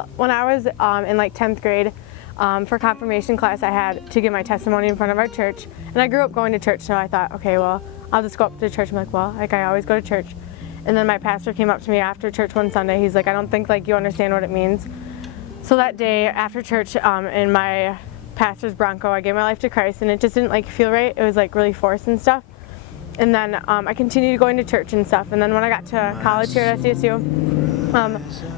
Well, when I was in like 10th grade, for confirmation class, I had to give my testimony in front of our church. And I grew up going to church, so I thought, okay, well, I'll just go up to church. I'm like, well, like I always go to church. And then my pastor came up to me after church one Sunday. He's like, I don't think like you understand what it means. So that day after church, in my pastor's Bronco, I gave my life to Christ, and it just didn't like feel right. It was like really forced and stuff. And then I continued going to church and stuff. And then when I got to college here at SDSU,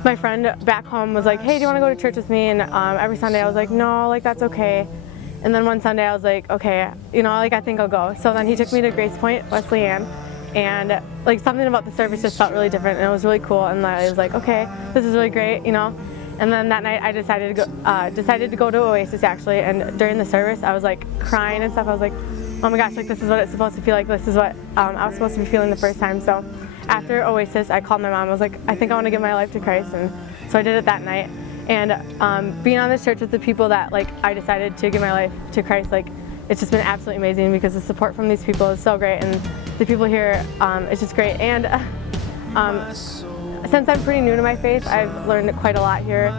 my friend back home was like, hey, do you want to go to church with me? And every Sunday I was like, no, like that's okay. And then one Sunday I was like, okay, you know, like I think I'll go. So then he took me to Grace Point, Wesleyan, and like something about the service just felt really different, and it was really cool. And I was like, okay, this is really great, you know. And then that night I decided to go to Oasis actually. And during the service I was like crying and stuff. I was like, oh my gosh, like this is what it's supposed to feel like. This is what I was supposed to be feeling the first time. So after Oasis, I called my mom. I was like, I think I want to give my life to Christ. And so I did it that night. And being on this church with the people that like I decided to give my life to Christ, like it's just been absolutely amazing because the support from these people is so great, and the people here, it's just great. And since I'm pretty new to my faith, I've learned quite a lot here.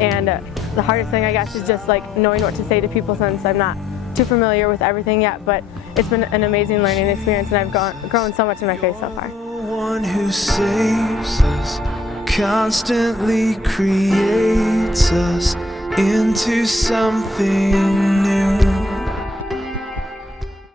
And the hardest thing, I guess, is just like knowing what to say to people, since I'm not too familiar with everything yet. But it's been an amazing learning experience, and I've grown so much in my faith so far. One who saves us, constantly creates us into something new.